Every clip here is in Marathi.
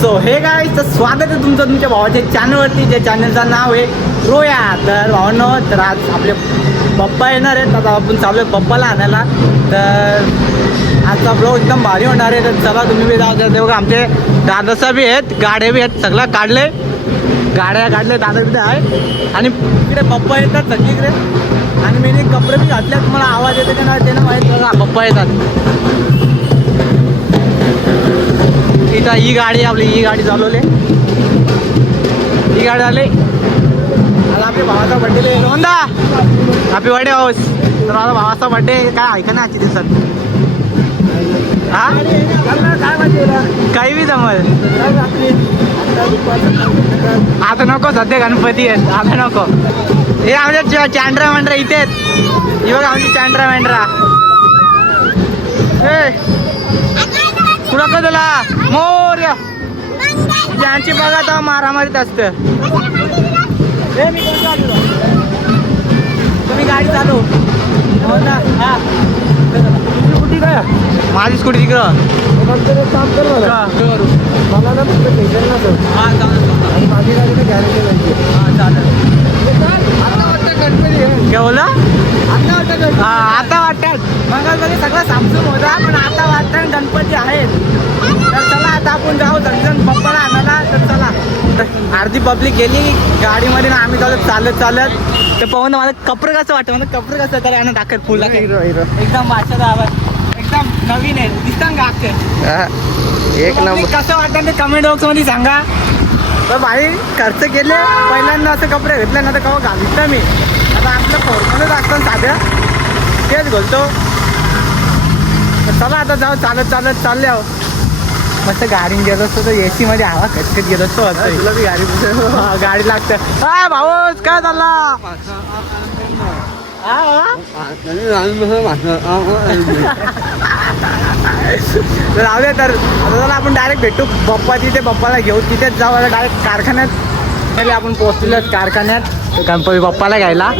सो हे गाईज, तर स्वागत आहे तुमचं तुमच्या भावाच्या चॅनलवरती, जे चॅनलचं नाव आहे रोया. तर भावांनो, तर आज आपले पप्पा येणार आहेत. आता आपण चालू आहे पप्पाला आणायला. तर आजचा ब्लॉग एकदम भारी होणार आहे. तर चला तुम्ही बी जाऊ द्या. ते बघा आमचे दादासा बी आहेत, गाड्या बी आहेत, सगळं काढले, गाड्या काढले, दादा तिथे आहे. आणि इकडे पप्पा येतात सगळीकडे. आणि मी कपडे बी घातले. तुम्हाला आवाज येते का नाही ते ना माहीत. बघा पप्पा येतात. इथं ही गाडी आपली, ही गाडी चालवली, ही गाडी आली. आता आपल्या भावाचा बड्डे होंदा, हॅपी बर्थडे हाऊस. तर माझा भावाचा बड्डे काय ऐका ना आजच्या दिवसात. हा काही बी जमल. आता नको, सध्या गणपती आहेत, आता नको. हे आमच्या चांड्रा मांड्रा इथे आहेत. ही बघा आमची चांड्रा मांड्रा. तुला का तुला मोर्या यांची बघा तर मारामारीत असतं. तुम्ही गाडी चालू हो ना. हा स्कूटी काय, माझी स्कूटी तिकडं. काम कर मला ना माझी गाडी गॅरेंटी पाहिजे. हा चालेल. काय बोला? हा आता वाटतात. मंगळवारी सगळं सामसूम होता, पण आता वाटतं गणपती आहेत. तर चला आता आपण जाऊ सगळेजण पप्पाला आणायला. तर चला. तर अर्धी पब्लिक गेली गाडीमध्ये ना, आम्ही चालत ते पाहून मला कपडे कसं वाटतं, मला कपडे कसं तर यांना दाखल फुल एकदम वाचत आवाज एकदम नवीन आहे. दिसतं का अक्षर एक नंबर. कसं वाटतं ते कमेंट बॉक्स मध्ये सांगा. तर भाई खर्च केले, पहिल्यांदा असं कपडे घेतले ना तर केव्हा घालितलं मी. आता आपलं फॉर्मलच असतं साधं, तेच घालतो. चला आता जाऊ, चालत चालले आहो. मस्त गाडीने गेलो असतो तर एसी मध्ये हवा खटखट गेलो असतो. तुला बी गाडी लागतं. हा भाऊ काय चालला. तर राहूया. तर आता आपण डायरेक्ट भेटू पप्पा तिथे, पप्पाला घेऊ तिथेच जाऊ. आता डायरेक्ट कारखान्यात तरी आपण पोहोचलेलोच कारखान्यात गणपती पप्पाला घ्यायला.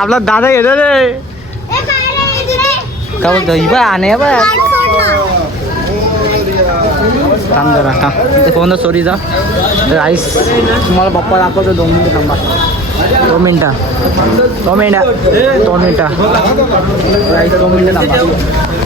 आपला दादा येतो रे. का बोलतो ही बा आणे बा. थांब जरा, थांब तिथे फोन सॉरी जा. तर आईस तुम्हाला पप्पा दाखवतो. 2 मिनिटं थांबा. 2 मिनिटं थांबा.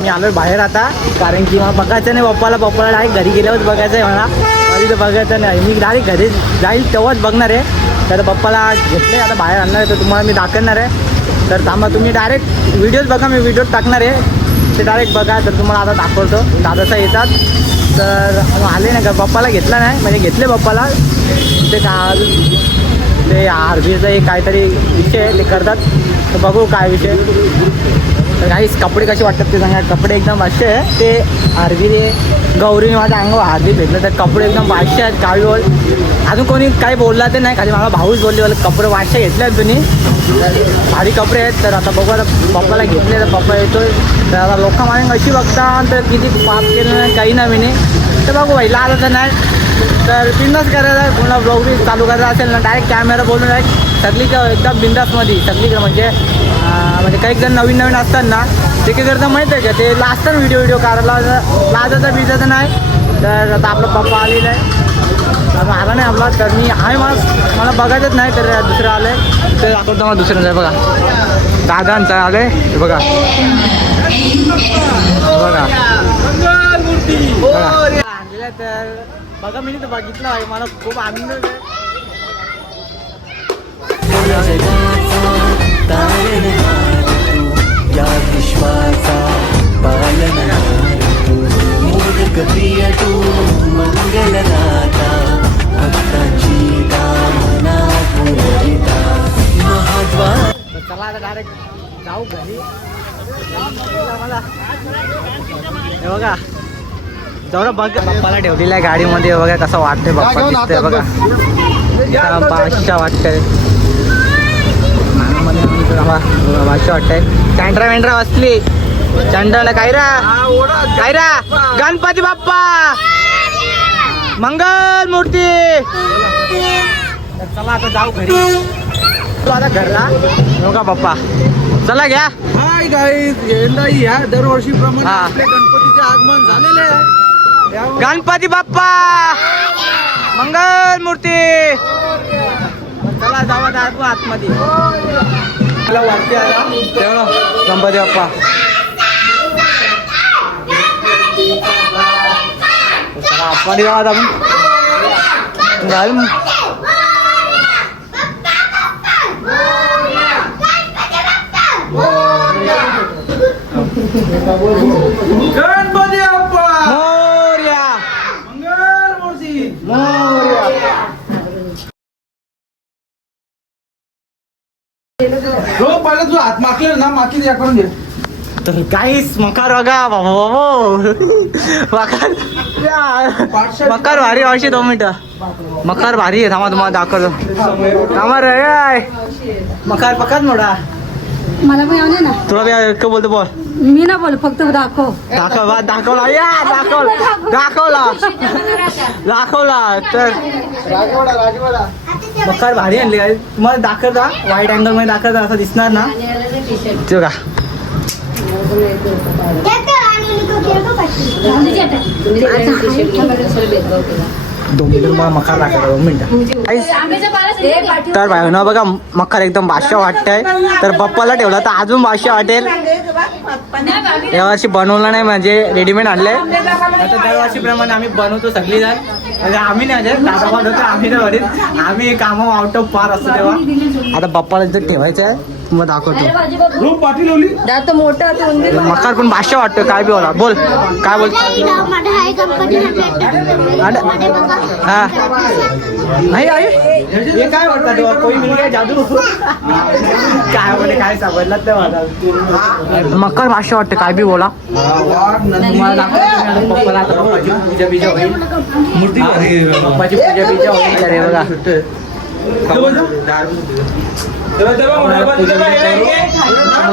मी आलो बाहेर आता, कारण की मला बघायचं नाही पप्पाला डायरेक्ट घरी गेल्यावर बघायचं आहे मला. घरी तर बघायचं नाही, मी डायरेक्ट घरी जाईल तेव्हाच बघणार आहे. तर पप्पाला घेतले आता बाहेर आणणार आहे, तर तुम्हाला मी दाखवणार आहे. तर थांबा, तुम्ही डायरेक्ट व्हिडिओज बघा, मी व्हिडिओ टाकणार आहे ते डायरेक्ट बघा. तर तुम्हाला आता दाखवतो. दादाचा येतात तर आले नाही का, पप्पाला घेतला नाही म्हणजे घेतले पप्पाला. ते आरबीचा एक काहीतरी विषय ते करतात, तर बघू काय विषय. तर काहीच कपडे कसे वाटतात ते सांगा. कपडे एकदम असे आहे ते आरबी गौरीने माझ्या अंगावर आरबी भेटलं. तर कपडे एकदम वाशे आहेत, काळीवर. अजून कोणी काही बोलला ते नाही, खाली मला भाऊच बोलले मला कपडे वाशे घेतले आहेत तुम्ही, भारी कपडे आहेत. तर आता बघू, आता पप्पाला घेतले तर पप्पा येतोय. तर आता लोक माझ्या अशी बघता तर किती पाप केलं नाही काही नाही मी. तर बघू भाई आलं तर नाही तर बिंदास करायचं. कोणाला ब्लॉग बी चालू करायचा असेल ना, डायरेक्ट कॅमेरा बोलून डायरेक्ट सगळीकडं एकदम बिंदासमध्ये सगळीकडं. म्हणजे काही जण नवीन असतात ना, ते काय करतं माहीत आहे का, ते लाजतात व्हिडिओ करायला. लाजाचं बिजाचं नाही. तर आता आपला पप्पा आलेला आहे, आता आला नाही आपला. तर मी आहे, मला बघायचंच नाही. तर दुसरं आलं आहे ते दाखवतो मला. दुसरं आहे बघा, दादांचं आलं आहे बघा बघा आणलेलं. तर बघा मी तर बघितलं आहे, मला खूप आनंद आहे. या विश्वाचा पालनहार तू, मोदक प्रिय तू, मंगलदाता, भक्तांची कामना पुरविता, महाद्वार. चला आता डायरेक्ट जाऊ घरी. मला हे बघा जवळ बघ, पप्पाला ठेवलेलं आहे गाडीमध्ये. बघा कसं वाटतंय, पप्पा दिसतंय बघा, बादशा वाटतंय. बादशा वाटतंय. चांड्रा मेंढरा बसली चंडला. काय रा गणपती बाप्पा मंगल मूर्ती. चला आता जाऊ घरी. आता घरला बघा पप्पा. चला घ्या. हाय गाईज, यंदा या दरवर्षीप्रमाणे आपल्या गणपतीचे आगमन झालेले आहे. गणपती बाप्पा मंगल मूर्ती. चला जावा दाखवू आतमध्ये. मला वरती आला तेव्हा गणपती बाप्पा. चला आतमध्ये जावा आपण. गणपती बाप्पा मोरया मंगल मूर्ती. मोरया. हो पहिला तू हात मागले ना माती या करून घे. तर काहीच मकार बघा बाबा मकार मकार भारी वाशी 2 मिनिटं. मकार भारी आहे. थांबा तुम्हाला दाखवतो. थांबा रे मकार पकड मोडा. मला पण येऊ ना. तुला काय बोलतो बोल. मी ना बोल फक्त दाखव. दाखवला या दाखवला तर मकार भारी आणली काय तुम्हाला दाखवता. वाईट अँगल मध्ये दाखवता असं दिसणार ना ते का. दोन मिनिटं मला मकार दाखवता. 2 मिनिटं. तर भाई ना बघा मकार एकदम बादशाह वाटतंय. तर पप्पाला ठेवला तर अजून बादशाह वाटेल. यावर्षी बनवलं नाही म्हणजे रेडीमेड आणलंय. आता दरवर्षीप्रमाणे आम्ही बनवतो सगळी जण. म्हणजे आम्ही नाही दादा बनवतो आम्ही नाही वडील. आम्ही कामं आउट ऑफ पार असतो तेव्हा. आता पप्पाला जर ठेवायचं आहे मग दाखवतो. रूप पाठी लावली. मकार पण बादशाह वाटतो. काय बी बोला बोल काय बोल. हा नाही आई हे काय वाटतं तेव्हा कोई मिल गया जादू. काय बोले काय समजलं ते मला. मकर भाषा वाटते काय बी बोला. तुम्हाला दाखवतो पप्पाला आता पप्पाची पूजा बिजा होईल. मूर्ती पप्पाची पूजा बिजा होईल. अरे बघा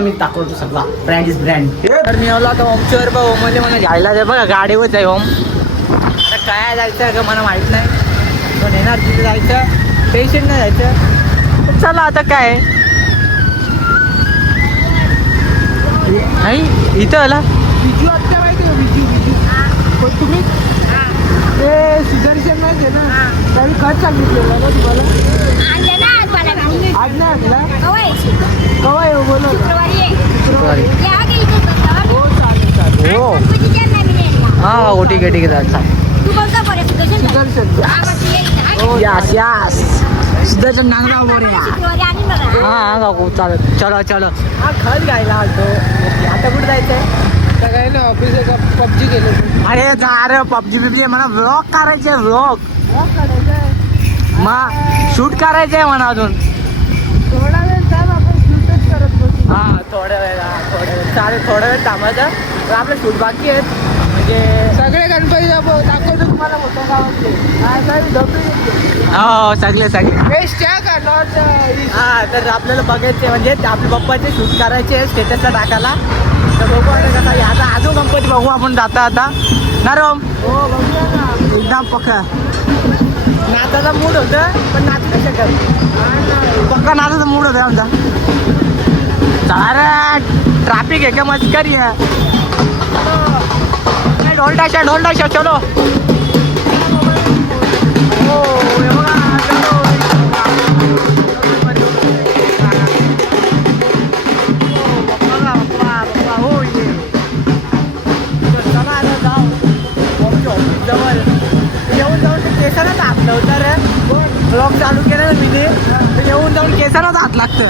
मी दाखवतो सगळा. Brand is brand. तर निवला तर ओमच्यावर बघ ओममध्ये मला घ्यायला दे बघा. गाडीवर आहे ओम. आता काय जायचं का मला माहित नाही. पण येणार तिथे जायचं टेन्शन नाही जायचं. चला आता काय नाही इथं आला बिजू आत्ता माहिती का बिजू पण तुम्ही ते सुदर्शन माहिती ना त्यावेळी खत सांगितलेलं ना तुम्हाला. आज नाही आणला कवा येऊ बोलो. शुक्रवारी. हो चालेल चालेल. हो हा हो ठीक आहे चालेल. सुदर्शन यास यास सुदर्शन नांगराव बोरिंगा. हा काकू चालत. चलो चलो हा खत घ्यायला आलतो. आता कुठे जायचंय. काय ना ऑफिस पबजी केलं. अरे जा रे पबजी बिबजी मला व्लॉग करायचे. व्लॉग मग शूट करायचंय म्हणा अजून. थोडा वेळ साहेब आपण शूटच करत बसू. हा थोड्या वेळ चालेल. थोडा वेळ थांबायचं. तर आपले शूट बाकी आहेत म्हणजे सगळे गणपती दाखवतो तुम्हाला मोठ्या गावातले. हा साहेब झोपी हो सगळे वेस्ट आहे का नॉर्थ ईस्ट. हा तर आपल्याला बघायचे म्हणजे आपल्या पप्पाचे शूट करायचे स्टेटसला टाकायला. तर बघू आता कसा आता अजून गणपती बघू आपण जाता आता ना रोम. हो बघूया ना. एकदम पक्का नाचाचा मूड होतं पण नाचू नाही शकत. पक्का नाचाचा मूड होता आमचा. अरे ट्रॅफिक आहे का मस्करी आहे. ढोल डाशा चलो. हो हे बघा, चलो. बाप्पा, हो ये. चला आता जाऊ. आमच्या ऑफिस जवळ येऊन जाऊन ते केसालाच हात लावतं रे. ब्लॉग चालू केलं ना मी ते येऊन जाऊन केसालाच हात लागतं.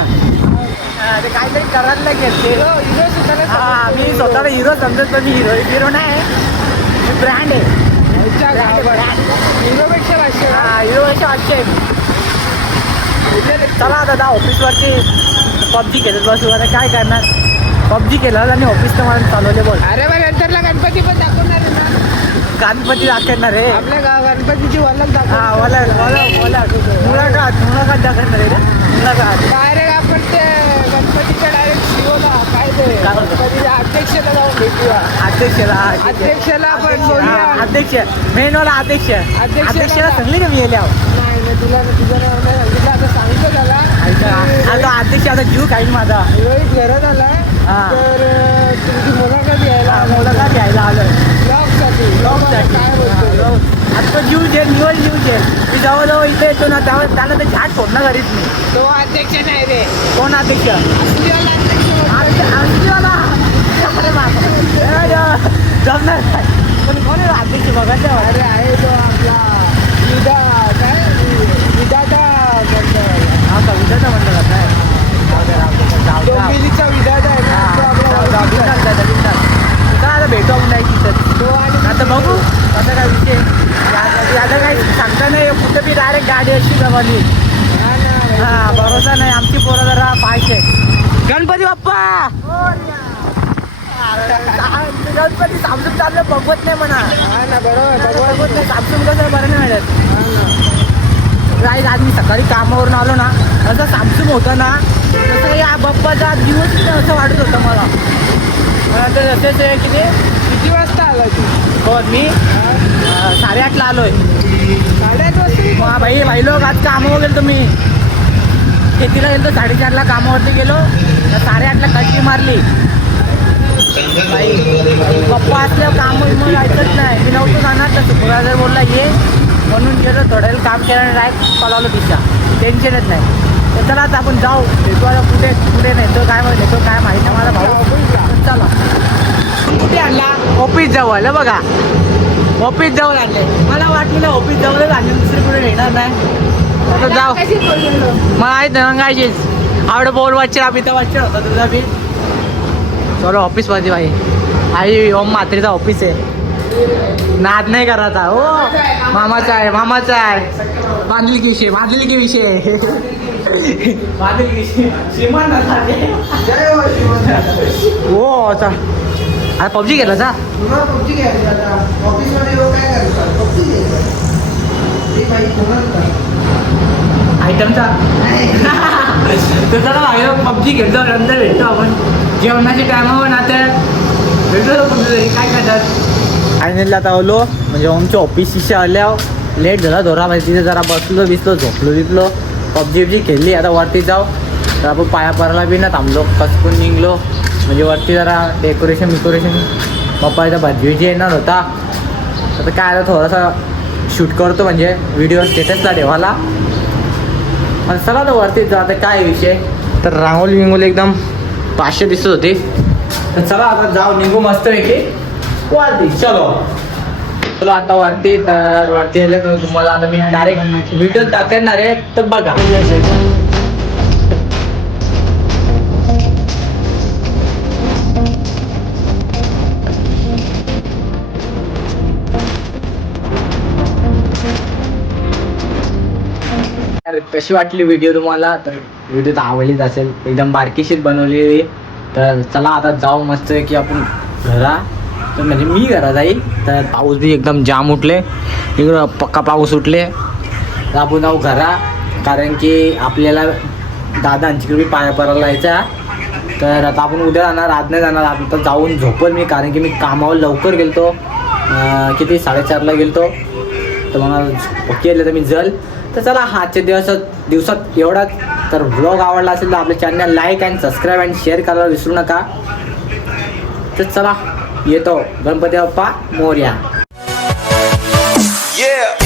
ते काहीतरी करायला लागेल ते. हा मी स्वतःला हिरो समजत पण मी हिरो नाही. ब्रँड आहे. हिरोपेक्षा वाटते. हा हिरोपेक्षा वाटते. चला आता ऑफिसवरती पबजी खेळत बसू. आता काय करणार. पबजी केलं आणि ऑफिस तर मला चालवले बोल. अरे मग नंतरला गणपती पण दाखवणार आहे ना. गणपती दाखवणार रे. आपल्या गणपतीची वलक दाखव. हा मुलाखत दाखवणार आहे रे. मुलाखत डायरेक्ट आपण ते गणपतीच्या डायरेक्ट शिवला काय ते गणपतीच्या अध्यक्षाला जाऊन भेटूया. अध्यक्षाला आपण बोलूया. अध्यक्ष मेनवाला अध्यक्षाला सांगली का मी येल्या. नाही तुला तुझं नाव नाही सांगितलं. आता सांगितलं त्याला. आता अध्यक्ष आता जीव खाईल माझा. रोहित घरात आलाय. हा. तर तुमची मुलाखत घ्यायला मुलाखत घ्यायला आलोय. ब्लॉग ब्लॉगसाठी काय बोलतो आता न्यूज आहे निवड न्यूज आहे मी जवळजवळ इथे येतो ना त्यावर त्याला ते झाड सोडणं घरीच नाही. तो अध्यक्ष नाही रे कोण अध्यक्ष? असलीवाला अध्यक्ष जमणार नाही. पण कोण आहे अध्यक्ष बघायचं? अरे आहे तो आपला विधाता हा का विधाता म्हणलं का काय? डोंबिवलीचा विधाता आहे ना तो आपला आता भेटू आपण नाही तिथं. तो आणि आता बघू आता काय विषय आता काही सांगता नाही कुठं बी डायरेक्ट गाडी अशी जवळली. हा ना हा भरोसा नाही आमची पोरं जरा पाहिजे. गणपती बाप्पा गणपती सामसून चाललं बघवत नाही म्हणा. हा ना बरोबर बघवत नाही सामसून कसं बरं नाही मिळत. हा ना राईज आज मी सकाळी कामावरून आलो ना असं सामसूम होतं ना तसं या बाप्पाचा दिवस असं वाटत होतं मला. तर तसेच आहे की ते किती वाजता आला तू हो मी 8:30ला आलोय. 8:30 वाजता मग भाई लोक आज कामावर गेलो मी शेतीला गेलो 4:30ला कामावरती गेलो तर 8:30ला कल्टी मारली. बाई पप्पा असल्यावर काम मग जायचंच नाही. मी नव्हतं जाणार तर सुपरवायझर बोलला ये म्हणून गेलं थोड्या वेळ काम केलं आणि डायरेक्ट पळालो दिशा. टेन्शनच नाही. तर चला आता आपण जाऊ भेटू आता कुठे कुठे नेतो काय नेतो काय माहिती नाही मला भाऊ. चला कुठे आणला? ऑफिस जवळ बघा ऑफिस जवळ आणले. मला वाटलं ऑफिस जवळच आणले दुसरी कुठे येणार नाही. आता जाऊ मला आहेत ना गायचीच आवड बोल वाचर आम्ही तर वाचर होता तुझा बी. चलो ऑफिसमध्ये भाई आई ओम म्हात्रेचा ऑफिस आहे. नाद नाही करायचा हो मामाचा आहे बांधली की विषय बांधली की श्रीमान हो आता आता पबजी गेला का? आयटमचा तर चला बाहेर पबजी घेतो नंतर भेटतो आपण जेवणाच्या टायमावर आता भेटतो कुठेतरी काय करतात. फायनली आता आलो म्हणजे आमच्या ऑफिसशी आल्यावर लेट झाला धोरा पाहिजे तिथे जरा बसलो झोपलो पबजी खेळली. आता वरती जाऊ तर आपण पाया परायला बी ना थांबलो कसकून निघलो म्हणजे वरती जरा डेकोरेशन पप्पाचा भजी येणार होता. आता काय आता थोडासा शूट करतो म्हणजे व्हिडिओ स्टेटसला ठेवायला. आणि चला तर वरतीच जाऊ. आता काय विषय तर रांगोली एकदम 500 दिसत होती. तर चला आता जाऊ निघू मस्त पैकी वरती. चलो आता वरती तर वरती आले तर तुम्हाला आता मी डायरेक्ट व्हिडिओ दाखवणार आहे तर बघा. कशी वाटली व्हिडिओ तुम्हाला? तर व्हिडिओ तर आवडलीच असेल. एकदम बारकीशीच बनवलेली. तर चला आता जाऊ मस्त की आपण घरा तर म्हणजे मी घरा जाईल. तर पाऊस बी एकदम जाम उठले इकडं पक्का पाऊस उठले तर आपण जाऊ घरा कारण की आपल्याला दादांच्याकडे बी पाया परायला जायचा. तर आता आपण उद्या जाणार आज नाही जाणार. आता जाऊन झोपल मी कारण की मी कामावर लवकर गेलतो किती 4:30ला गेलतो तर मला केलं तर मी जल. तर चला आजच्या दिवसात एवढाच. तर व्लॉग आवडला असेल तर आपल्या channel like and subscribe and share करायला विसरू नका. तर चला येतो. गणपती बाप्पा मोरया. Yeah.